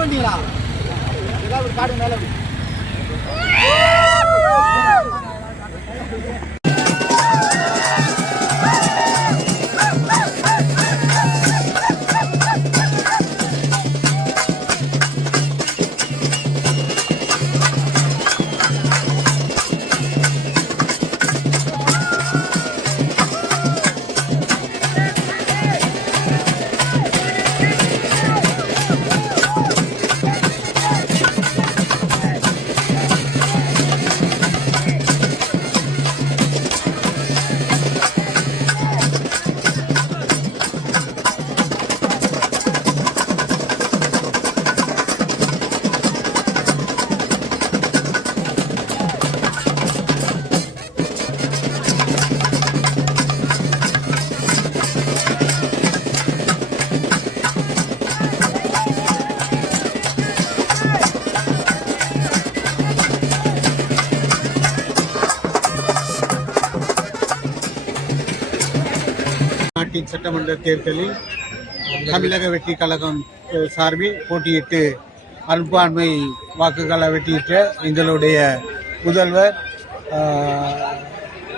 பண்ணீங்களா ஏதாவது ஒரு காடு மேல நாட்டின் சட்டமன்ற தேர்தலில் தமிழக வெற்றி கழகம் சார்பில் போட்டியிட்டு அல்பான்மை வாக்குகளை வெட்டியிட்ட எங்களுடைய முதல்வர்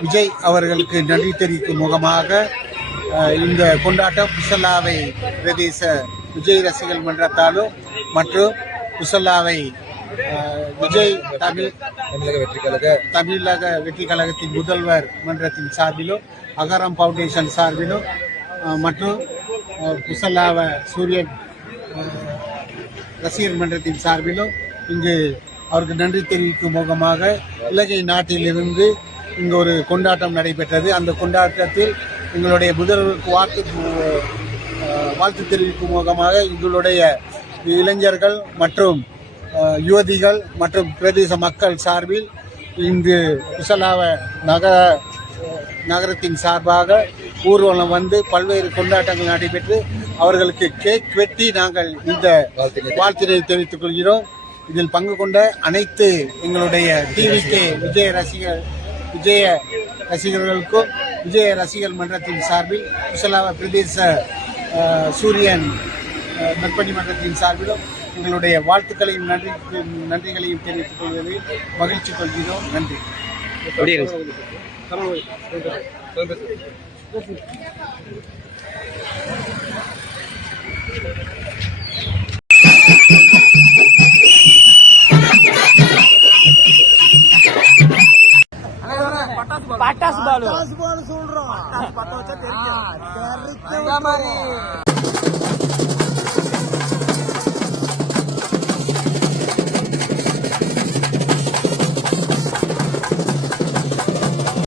விஜய் அவர்களுக்கு நன்றி தெரிவிக்கும் முகமாக இந்த கொண்டாட்டம் புசல்லாவை பிரதேச விஜய் ரசிகர்கள் மன்றத்தாலும் மற்றும் புசல்லாவை விஜய் தமிழக வெற்றி கழகத்தின் முதல்வர் மன்றத்தின் சார்பிலும் அகரம் ஃபவுண்டேஷன் சார்பிலும் மற்றும் புசல்லாவ சூரியன் ரசிகர் மன்றத்தின் சார்பிலும் இங்கு அவருக்கு நன்றி தெரிவிக்கும் முகமாக இலங்கை நாட்டிலிருந்து இங்கு ஒரு கொண்டாட்டம் நடைபெற்றது. அந்த கொண்டாட்டத்தில் எங்களுடைய முதல்வருக்கு வாழ்த்து தெரிவிக்கும் முகமாக எங்களுடைய இளைஞர்கள் மற்றும் யுவதிகள் மற்றும் பிரதேச மக்கள் சார்பில் இங்கு புசல்லாவ நகரத்தின் சார்பாக ஊர்வலம் வந்து பல்வேறு கொண்டாட்டங்கள் நடைபெற்று அவர்களுக்கு கேக் வெட்டி நாங்கள் இந்த வாழ்த்தினை தெரிவித்துக் கொள்கிறோம். இதில் பங்கு கொண்ட அனைத்து எங்களுடைய டிவிகே விஜய ரசிகர்களுக்கும் விஜய ரசிகர் மன்றத்தின் சார்பில் புசல்லாவ பிரதேச சூரியன் நற்பணி மன்றத்தின் சார்பிலும் எங்களுடைய வாழ்த்துக்களையும் நன்றிகளையும் தெரிவித்துக் கொள்வதில் மகிழ்ச்சி கொள்கிறோம். நன்றி. பட்டாசு பாலு சொல்றோம்.